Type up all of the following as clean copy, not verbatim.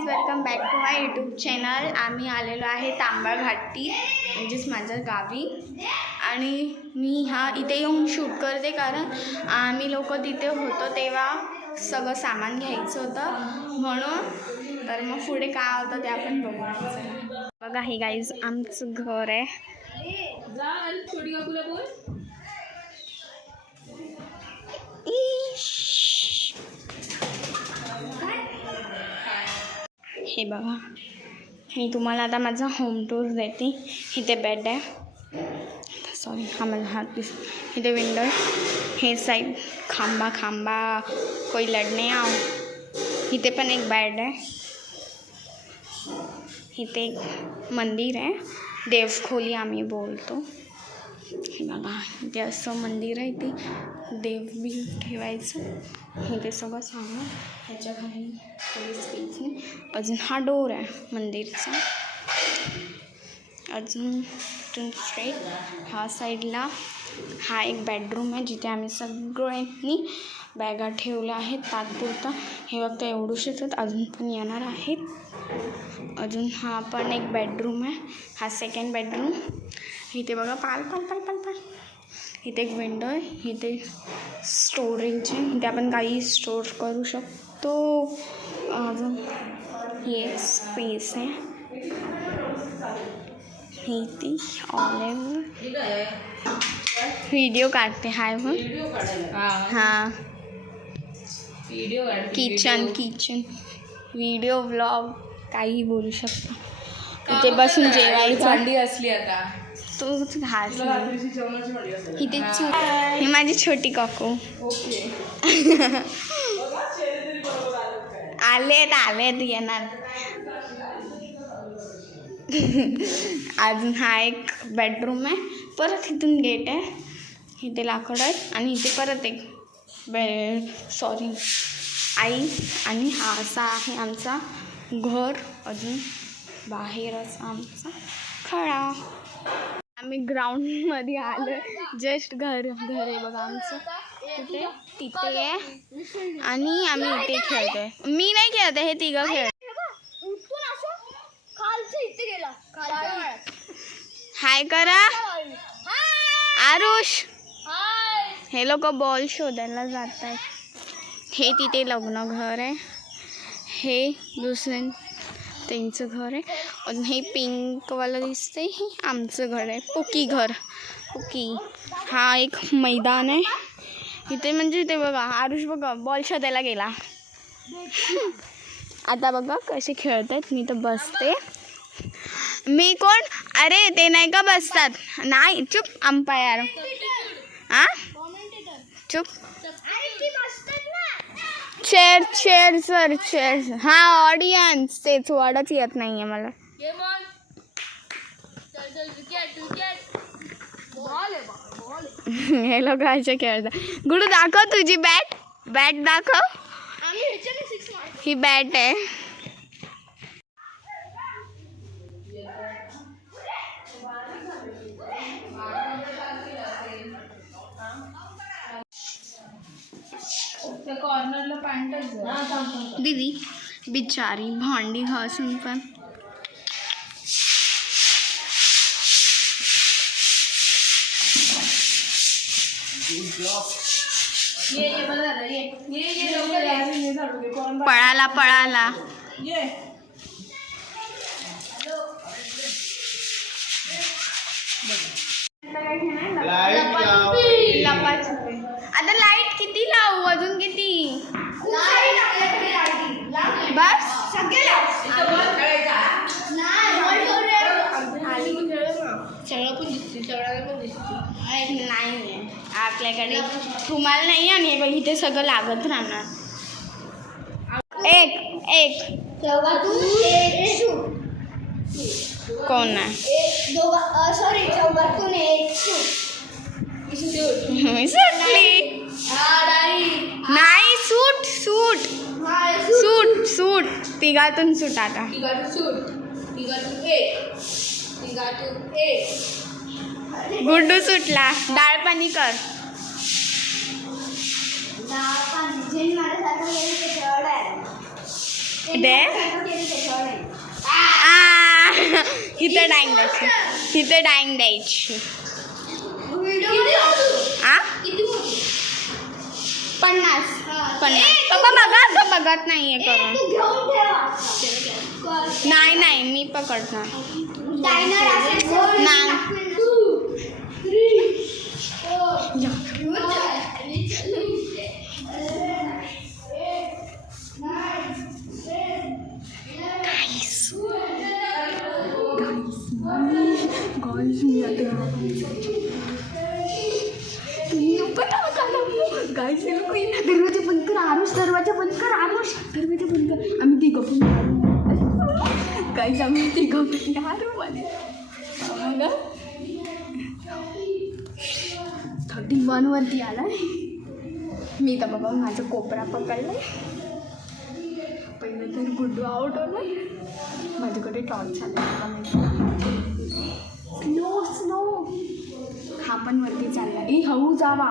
Guys, welcome back to my YouTube channel. आम्ही आलेलो आहे तांबा घाटी म्हणजेच माझ्या गावी. आणि मी इथे येऊन शूट करते कारण आम्ही लोक तिथे होतो तेव्हा सगळं सामान घ्यायचं होतं म्हणून. तर मग पुढे काय होतं ते आपण बघू. बघा हे गाईज आमचं घर आहे. हे बघा, मी तुम्हाला आता माझा होम टूर देते. इथे बेड आहे, सॉरी हा मला हात दिस. इथे विंडो आहे, हे साईड खांबा कोई लढणे आओ. इथे पण एक बेड आहे. इथे एक मंदिर आहे, देवखोली आम्ही बोलतो. हे बघा इथे असं मंदिर आहे, ते देव बी ठेवायचं. इथे सगळं सामान ह्याच्या खाली थोडी स्पेस नाही. अजून हा डोर आहे मंदिरचा. अजून स्ट्रेट ह्या साईडला हा एक बेडरूम आहे जिथे आम्ही सगळ्यांनी बॅगा ठेवल्या आहेत तात्पुरता. हे बघता एवढूशेच आहेत, अजून पण येणार आहेत. अजून हा पण एक बेडरूम आहे, हा सेकंड बेडरूम. इथे बघा पाल. इथे एक विंडो आहे, इथे स्टोरेज आहे, इथे आपण काही स्टोर करू शकतो. अजून ही एक स्पेस आहे. इथे ऑलिव्ह व्हिडिओ काढते. हाय हो हां, किचन व्हिडिओ ब्लॉग काही बोलू शकतो. इथे बसून जेवायचं. भांडी असली आता तूच घास. इथे ही माझी छोटी काकू. आलेत येणार. अजून हा एक बेडरूम आहे. परत इथून गेट आहे, इथे लाकड आहेत. आणि इथे परत एक आई. आणि हा असा आहे आमचा घर. अजून बाहेरच आमचा खडा. आम्ही ग्राउंडमध्ये आलो. जस्ट घर आहे बघा आमचं. तिथे आहे आणि आम्ही इथे खेळतोय. मी नाही खेळत, हे तिघं खेळत. हाय करा आरुष. हे लोक बॉल शोधायला जात आहेत. हे तिथे लग्न घर आहे, हे दुसरे त्यांचं घर आहे. अजून हे पिंकवालं दिसतंय, हे आमचं घर आहे. पुकी. हा एक मैदान आहे इथे. म्हणजे ते बघा आरुष बघा बॉल शोधायला गेला. आता बघा कसे खेळत आहेत. मी तर बसते. मी कोण? अरे ते नाही का बसतात. नाही चुप अंपायर. चुप. चेअर. हा ऑडियन्स. तेच वाढच येत नाहीये मला. हे लोक असे खेळतात. गुडू दाखव तुझी बॅट दाखव. ही बॅट आहे. कॉर्नरला पॅन्टच दीदी बिचारी भांडी घासून पण. पळाला. लपाछपी. आता लाईट किती लावू? अजून किती? बस नाही आपल्याकडे. तुम्हाला नाही. आणि इथे सगळं लागत राहणार. एक कोण नाही. नाही सूट तिघातून सूट. आता गुड्डू सुटला. डाळ पाणी कर. दे इथे डाईंग द्यायची, इथे डाईंग द्यायची. 50 पप्पा बघत नाहीये करून. नाही मी पकडणार नाही. दरवाजा बंद कर आरुष, दरवाजा बंद कर आरुष, दरवाजा बंद कर. आम्ही तिघं पण गाईस, आम्ही तिघं पण मध्ये 31 वरती आला. मी तर बाबा माझा कोपरा पकडला. पहिलं तर गुड्डू आउट होणार. माझ्याकडे टॉर्च आला. स्लो हा पण वरती चालला. हळू जावा.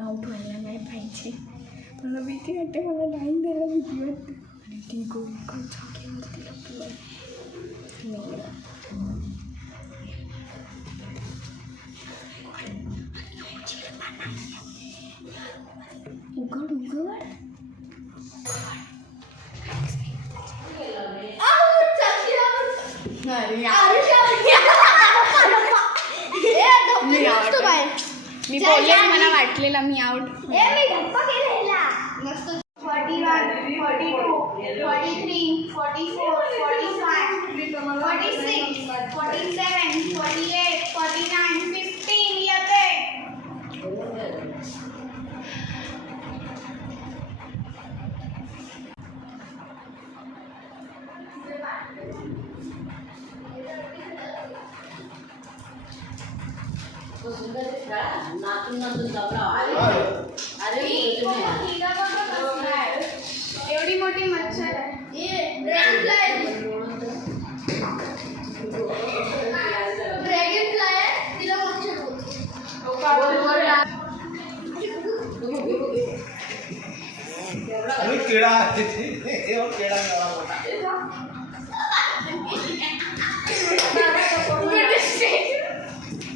आउट व्हायला नाही पाहिजे. मला भीती वाटते, मला लाईन द्यायला भीती वाटते. आणि ती गोळी झाकीवरती लागतो. उघड मी बोलले, मला वाटलेलं मी आउट. 41, 42, 43, 44, 45, 46, 47, 48, 49, 15 येते. एवढी मोठी मच्छर आहे.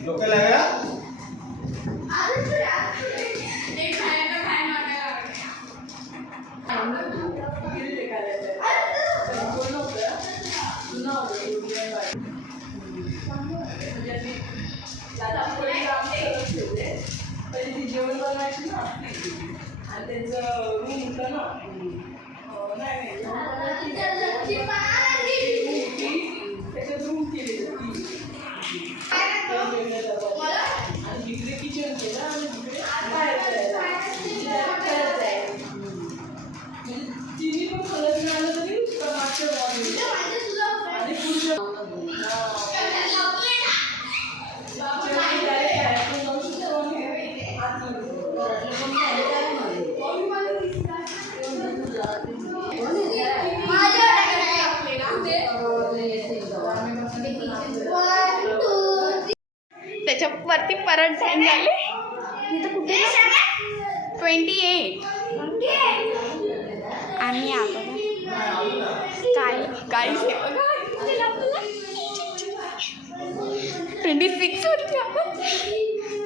लोकल आहे जेवण बनवायची ना आणि त्यांचं रूम होतं ना. त्याच्यात रूम केली आणि तिकडे किचन केलं आणि तिकडे बाहेर तिन्ही पण कलर मिळालं तरी मागच्या आणि पुढच्या त्याच्यावरती परत टाइम झाले. 28 आम्ही आलो काय 26 वरती आपण.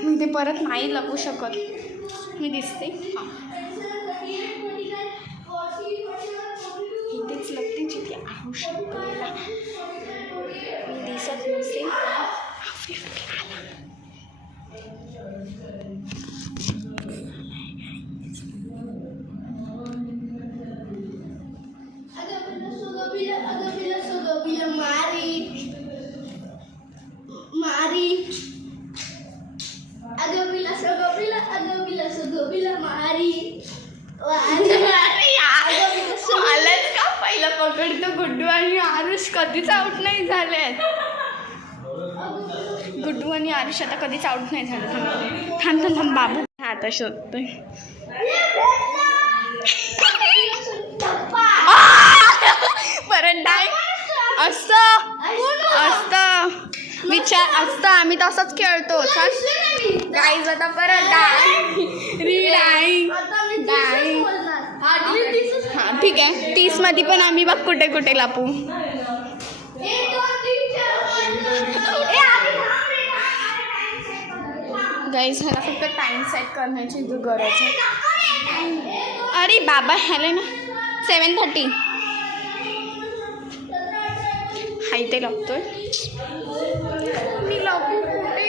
मी ते परत नाही लपू शकत. मी दिसते हां इथेच लपते जिथे आरुष आपल्याला मी दिसत नसेल. मलाच का पहिलं पकडतो गुड्डू आणि आरुष कधीच आऊट नाही झालेत. गुड्डू आणि आरुष आता कधीच आऊट नाही झालं. थांब थांब थांब बाबू आता शोधतोय. परत डाय असतं असतं विचार असतं. आम्ही तसंच खेळतो. गाईज आता परत डाय हां ठीक आहे. 30 मध्ये पण आम्ही बघ कुठे कुठे लापू. गाईज ह्याला फक्त टाइम सेट करण्याची गरज आहे. अरे बाबा ह्याला ना 7:30 हाय ते लागतोय. मी लागू कुठे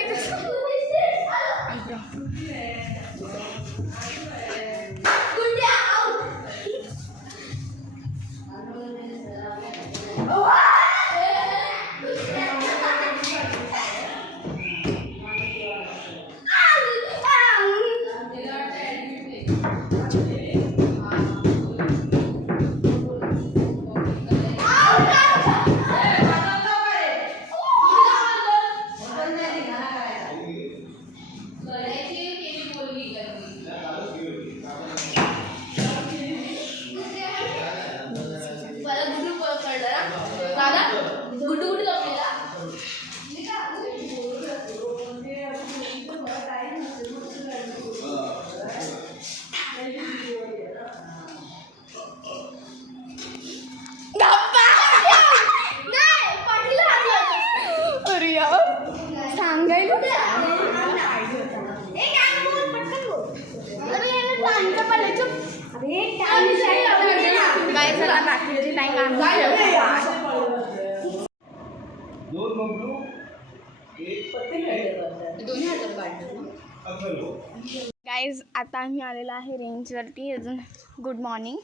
गाईज आता आम्ही आलेलो आहे रेंजवरती. अजून गुड मॉर्निंग.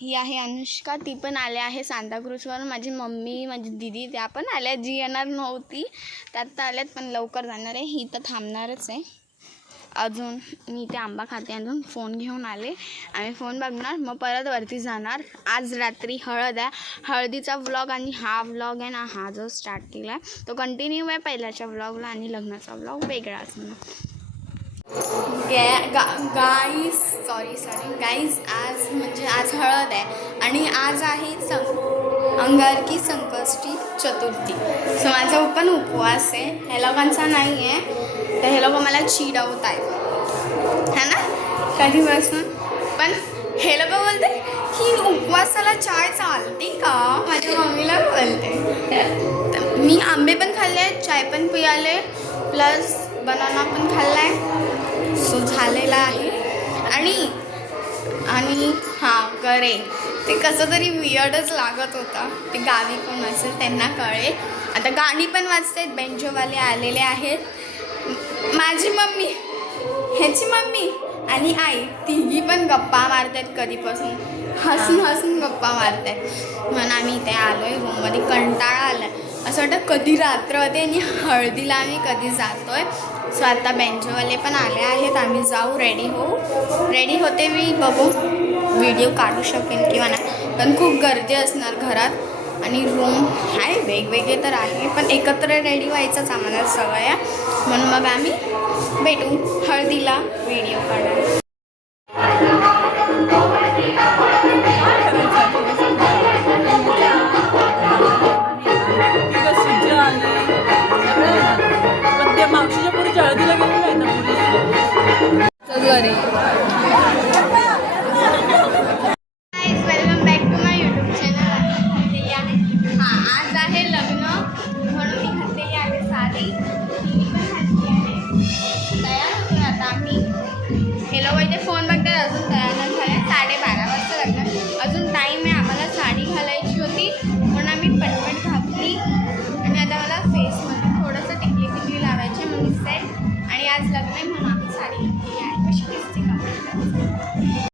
ही आहे अनुष्का. ती पण आल्या आहे सांताक्रूजवरून. माझी मम्मी माझी दिदी त्या पण आल्या. जी येणार नव्हती त्यात आल्यात पण लवकर जाणार आहे. ही तर थांबणारच आहे. अजून मी ते आंबा खाते. अजून फोन घेऊन आले. आम्ही फोन बघणार मग परत वरती जाणार. आज रात्री हळद आहे. हळदीचा व्लॉग आणि हा व्लॉग आहे ना हा जो स्टार्ट केला आहे तो कंटिन्यू आहे पहिल्याच्या व्लॉगला आणि लग्नाचा व्लॉग वेगळा असणार. गाईज आज म्हणजे आज हळद आहे आणि आज आहे अंगारकी संकष्टी चतुर्थी. सो माझा पण उपवास आहे. ह्या लोकांचा नाही आहे तर हे लोक मला चिडवत आहेत है ना कधीपासून. पण हे लोक बोलते की उपवासाला चाय चालते का. माझ्या मम्मीला बोलते. मी आंबे पण खाल्ले चाय पण पियाले प्लस बनाना पण खाल्ला आहे. सो झालेला आहे. आणि हां करे ते कसं तरी वियर्डच लागत होता. ते गावी कोण असेल त्यांना कळेल. आता गाणी पण वाजतात. बेंजोवाले आलेले आहेत. माझी मम्मी ह्याची मम्मी आणि आई तिघी पण गप्पा मारतात. कधीपासून हसून गप्पा मारतात. म्हणून आम्ही इथे आलो आहे रूममध्ये. कंटाळा आला आहे. असं वाटतं कधी रात्र होते आणि हळदीला आम्ही कधी जातो आहे. सो आता बेंजोवाले पण आले आहेत. आम्ही जाऊ रेडी होते मी बघू व्हिडिओ काढू शकेन किंवा नाही. पण खूप गर्दी असणार घरात आणि रूम आहे वेगवेगळे तर आहे पण एकत्र रेडी व्हायचंच आम्हाला सवय आहे. म्हणून मग आम्ही भेटू हळदीला व्हिडिओ काढायला. मावशीच्या पुढे हळदीला गेलेलं आहे welcome back to my YouTube channel. हां आज आहे लग्न म्हणून मी घातलेली आहे साडी. तिने पण घातली आहे. Hello वैदे phone